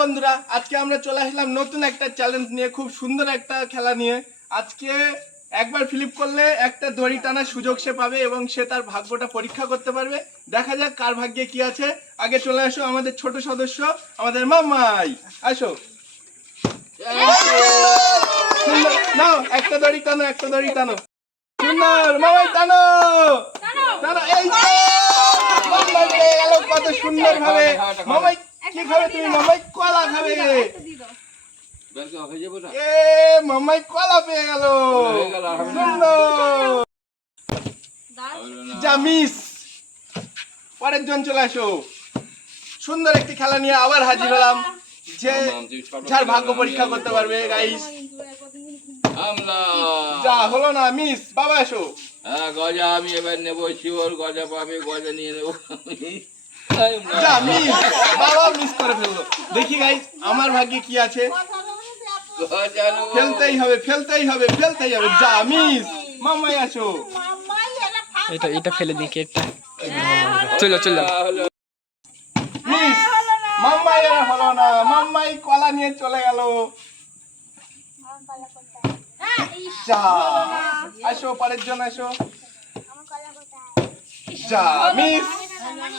বন্ধুরা, আজকে আমরা চলে আসলাম নতুন একটা চ্যালেঞ্জ নিয়ে, খুব সুন্দর একটা খেলা নিয়ে। আজকে একবার ফ্লিপ করলে একটা দড়ি টানার সুযোগ সে পাবে এবং সে তার ভাগ্যটা পরীক্ষা করতে পারবে। দেখা যাক কার ভাগ্যে কি আছে। আগে চলে আসো আমাদের ছোট সদস্য, আমাদের মামাই। আসো, নাও একটা দড়ি টানো, একটা দড়ি টানো। সুন্দর মামাই, টানো টানো। এই মামাই পেয়ে গেল কত সুন্দর ভাবে। মামাই কি খাবে তুমি? মামাই কলা খাবে। মামাই কলা পেয়ে গেল। জামিস, পরের জন চলে আসো। সুন্দর একটি খেলা নিয়ে আবার হাজির হলাম, যে যার ভাগ্য পরীক্ষা করতে পারবে। গাইস, যা হলো না মিস। বাবা আসো। হ্যাঁ, গজা আমি এবার নেবো, শিওর গজা পাবে, গজা নিয়ে নেবো। যা মিস, বাবা মিস করে ফেললো। দেখি গাইস আমার ভাগ্যে কি আছে। ফেলতেই হবে, ফেলতেই হবে, ফেলতেই হবে। যা মিস। মামাই আসো। এটা ফেলে দিই কেকটা। চলো মিস। মাম্মাই আর হলো না। মাম্মাই কলা নিয়ে চলে গেল। যা, আসো পরের জন আসো। যা মিস।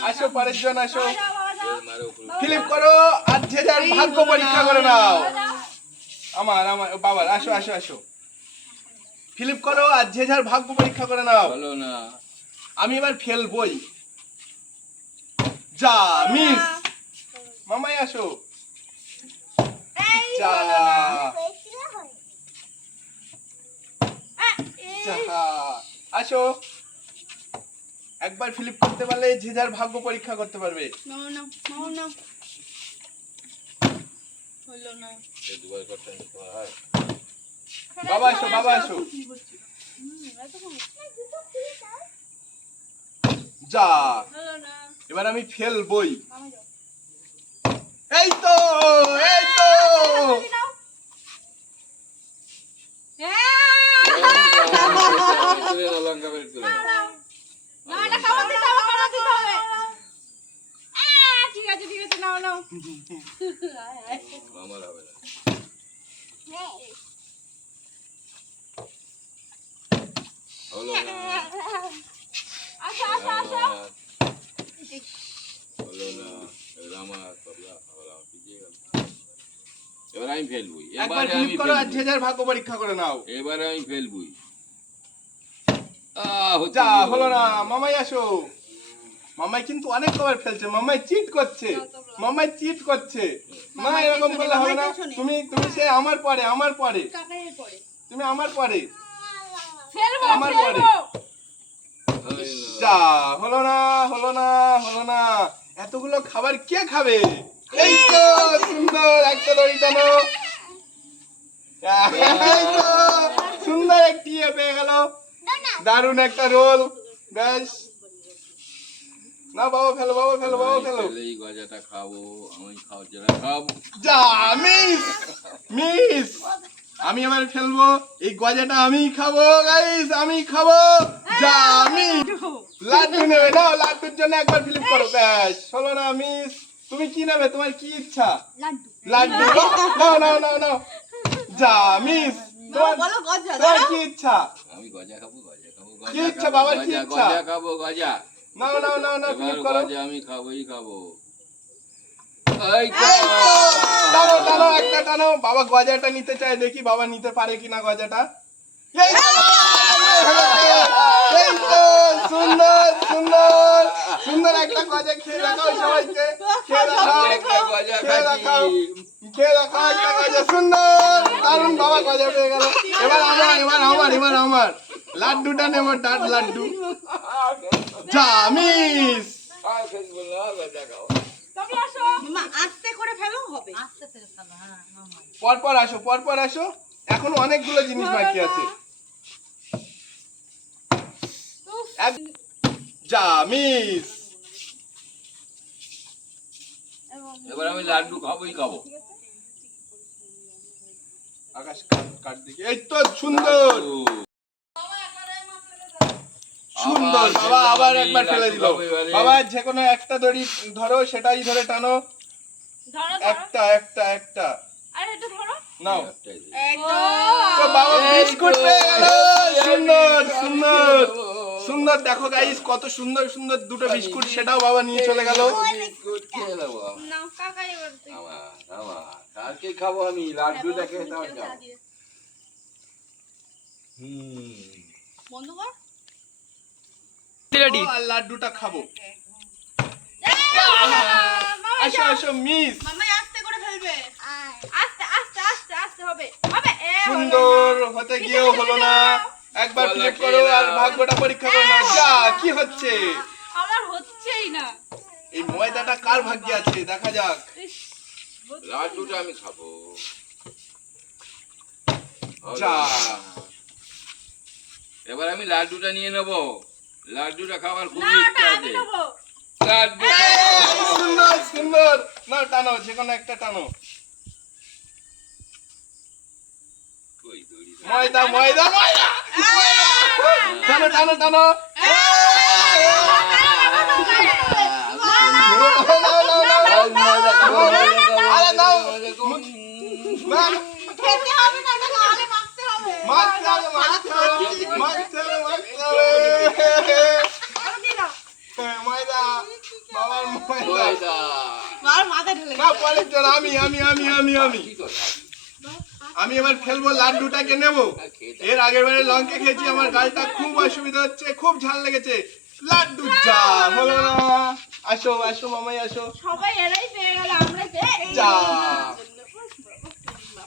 আসো পরের জন আসো। ফ্লিপ করো আর যে যার ভাগ্য পরীক্ষা করে নাও। আমার বাবার আসো আসো আসো। ফ্লিপ করো আর যে যার ভাগ্য পরীক্ষা করে নাও। হলো না, আমি এবার ফেলবই। যা মিস। মামাই আসো। যা, আসো। একবার ফ্লিপ করতে পারলে যে যার ভাগ্য পরীক্ষা করতে পারবে। বাবা আসো, বাবা আসো। যা, এবার আমি ফেলবই। এই তো, এই তো। লঙ্কা বের করে আমার হবে না। হলো না, হলো না, এবার আমি ফেলবই। একবার ফ্লিপ করো আর যে যার ভাগ্য পরীক্ষা করে নাও। এবারে আমি ফেলবই। যা হলো না। মামাই আসো। মামাই কিন্তু অনেক কবার ফেলছে। মামাই চিট করছে, মামাই চিট করছে। না, এরকম করলে হবে না। তুমি সে আমার পরে, আমার পরে, তুমি আমার পরে, আমার পরে। যা হলো না, হলো না, হলো না। এতগুলো খাবার কে খাবে? এই তো সুন্দর একটা দড়ি টানো। এই তো সুন্দর একটি পেয়ে গেল। দারুণ একটা রোল। ব্যাস, না বাবা ফেলো, বাবা ফেলো, বাবা ফেলো। এই গজাটা খাবো আমি, খাবো। যা মিস, মিস। আমি এবার ফেলবো। এই গজাটা আমি খাবো গাইস, আমি খাবো। যা মিস। লাড্ডু নেবে, নাও লাড্ডুর জন্য একবার ফ্লিপ করো। ব্যাস, হলো না মিস। তুমি কি নেবে? তোমার কি ইচ্ছা? লাড্ডু। নাও নাও নাও নাও। যা মিস। তোমার কি ইচ্ছা? আমি গজা খাবো, গজা খাবো। কি ইচ্ছা বাবার? কি ইচ্ছা? গজা খাবো, গজা। নাও নাও নাও নাও, ফ্লিপ করো। গজা আমি খাবোই খাবো। টানো টানো, একটা টানো। বাবা গজাটা নিতে চায়, দেখি বাবা নিতে পারে কিনা গজাটা। এই তো সুন্দর সুন্দর সুন্দর একটা গজা খেয়ে দেখাও সবাইকে। খেয়ে দেখাও, খেয়ে দেখাও, খেয়ে দেখাও একটা গজা। সুন্দর, দারুণ। বাবা গজা পেয়ে গেল। এবার আমার, এবার আমার, এবার আমার। লাড্ডুটা নেবো, লাড্ডু। যা মিস। পরপর আসো, পরপর আসো। এখনো অনেকগুলো জিনিস বাকি আছে। যা মিস। এবার আমি লাড্ডু খাবোই খাবো। আকাশ কাট দেখি। এই তো সুন্দর সুন্দর। বাবা আবার একবার ফেলে দিল। বাবা যে কোনো একটা দড়ি ধরো, সেটাই ধরে টানো। ধরো একটা একটা একটা আরে এটা ধরো নাও একটাই দে। তো বাবা বিস্কুট পেয়ে গেল সুন্দর সুন্দর সুন্দর দেখো গাইস কত সুন্দর সুন্দর দুটো বিস্কুট সেটাও বাবা নিয়ে চলে গেল বিস্কুট খেয়ে নেবো। নাও কাকা এবার তুই আমার কালকে খাবো আমি লাড্ডুটা খেয়ে তাও যাবো। বন্ধ কর রেডি আর লাড্ডুটা খাবো মামা আসো আসো মিস মামাই আস্তে করে ফেলবে আস্তে আস্তে আস্তে আস্তে হবে হবে সুন্দর হতে গিয়েও হলো না একবার ফ্লিপ করো আর ভাগ্যটা পরীক্ষা করো না যা কি হচ্ছে আমার হচ্ছেই না এই ময়দাটা কার ভাগ্যে আছে দেখা যাক ইস, লাড্ডুটা আমি খাবো। যা এবার আমি লাড্ডুটা নিয়ে নেবো। লাড্ডুটা খাবার খুব না ইচ্ছা ওটা আমি আছে। নেবো লাড্ডু সুন্দর সুন্দর না টানো যে কোনো একটা টানো কই দড়ি? ময়দা ময়দা ময়দা টানো টানো টানো আরে নাও না খেতে হবে না নাহলে মাখতে হবে মাখতে হবে মাখতে হবে মাখতে হবে মাখতে হবে আরো দিয়ে দাও ময়দা বাবার ময়দা ময়দা। মার মাথায় ঢেলে না পরের জন আমি কি করবো? আমি এবার ফেলবো লাড্ডুটাকে নেবো খেতে এর আগের বারে লঙ্কা খেয়েছি আমার গালটা খুব অসুবিধা হচ্ছে খুব ঝাল লেগেছে লাড্ডু যা হলো না আসো আসো মামাই আসো সবাই এরাই পেয়ে গেল আমরা যা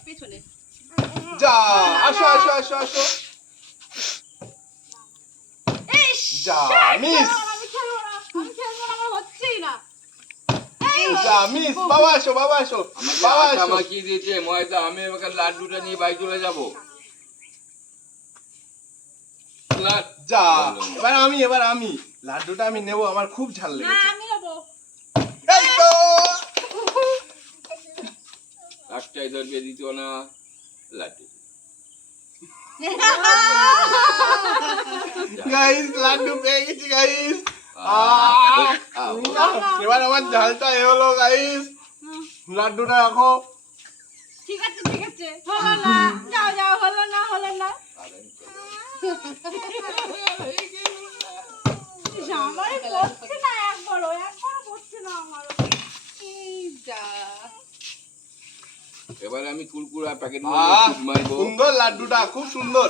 পেছনে যা আসো আসো আসো আসো ইস যা মিস আমি খেলবো না আমার হচ্ছেই না যা মিস বাবা আসো বাবা আসো আমাকে বাবা আটা আসো মাখিয়ে দিয়েছে ময়দা। আমি এবার লাড্ডুটা নিয়ে বাড়ি চলে যাবো। যা এবার আমি লাড্ডুটা আমি নেবো আমার খুব ঝাল না লেগেছে আমি নেবো এই তো একটাই ধরবে দিত না লাড্ডু। গাইস লাড্ডু পেয়ে গেছি গাইস এবার আমার ঝালটা এ হলো গাইস লাড্ডুটা রাখো ঠিক আছে হলো না যাও যাও হলো না ইস, আমারই পড়ছে না একবারও পড়ছে না আমার এই যা এবার আমি কুরকুরা প্যাকেট মারবো। সুন্দর লাড্ডুটা খুব সুন্দর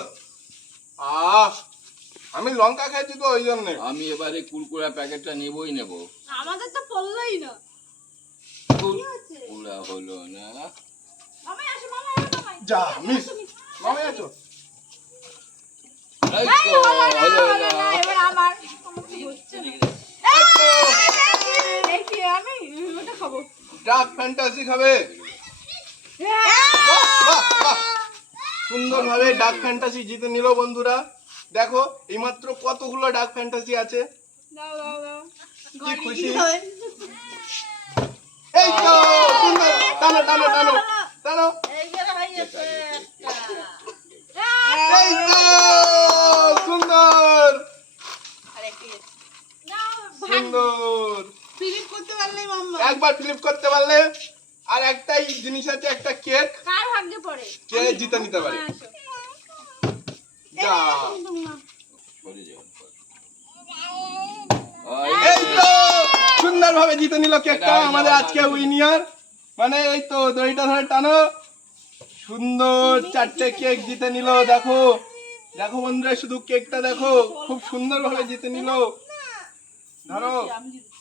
আমি লঙ্কা খাইছি তো ওই জন্য আমি এবারে কুরকুরা প্যাকেটটা নেবই নেবো। আমাদের তো পড়লোই না কুরকুরা হলো না। মামাই আসো মামাই যা মিস মামাই আছো এই তো হলো না। এবার আমার তো হচ্ছে না দেখি আমি ওটা খাবো ডার্ক ফ্যান্টাসি খাবে সুন্দর ভাবে ডার্ক ফ্যান্টাসি জিতে নিল বন্ধুরা দেখো এইমাত্র কতগুলো ডার্ক ফ্যান্টাসি আছে দাও কি খুশি এই তো সুন্দর টানো টানো টানো টানো এই তো সুন্দর সুন্দর ফিলিপ করতে পারলেই মাম্মা একবার ফ্লিপ করতে পারলে আর একটাই জিনিস আছে একটা কেক কার ভাগ্যে পড়ে কে জিতে নিতে পারে আসো যা সরে যাও। এই তো সুন্দর ভাবে জিতে নিল কেকটা আমাদের আজকে উইনিয়ার মানে এই তো দড়িটা ধরে টানো সুন্দর চারটে কেক জিতে নিল দেখো দেখো বন্ধুরা শুধু কেকটা দেখো খুব সুন্দর ভাবে জিতে নিল ধরো আমি জিতবো।